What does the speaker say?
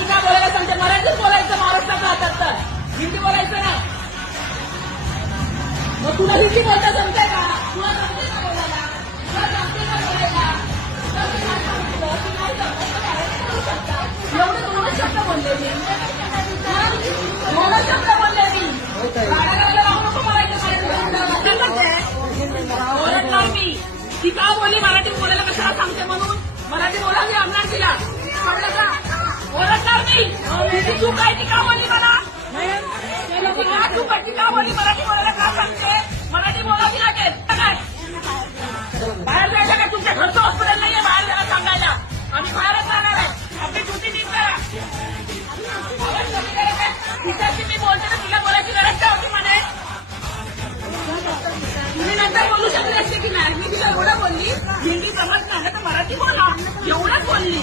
मराठी का बोलायला सांगते? मराठीच बोलायचं, महाराष्ट्रात राहतात तर हिंदी बोलायचं ना. मग तुला हिंदी बोलता जमतंय का? तुला जमते का बोलायला? तुला जमते का बोलायला? तर मी काय सांगितलं की नाही जमत तर मराठी बोलू शकता. एवढे 2 शब्द बोलले मी. 2 शब्द बोलले मी. गाड्याला लावू नको ओरडणार मी. ती का बोलली मराठी बोलायला कशाला सांगते म्हणून? मराठी बोलावी आमदार तिला कळलं का? ओरडणार मी. ती चूक आहे ती का बोलली मला? चूक आहे ती का बोलली? मराठी बोलायला का सांगते? मराठी बोलावी लागेल काय? बाहेर जायचं का? तुमच्या घरचं हॉस्पिटल नाहीये बाहेर जायला सांगायला. आम्ही बाहेरच जाणार आहे. आपली ड्युटी नीट करा. तिच्याशी मी बोलते ना, तिला बोलायची गरज काय होती म्हणे? तुम्ही नंतर बोलू शकले असते की नाही? मी तिला एवढं बोलली हिंदी समज नाही तर मराठी बोला एवढंच बोलली.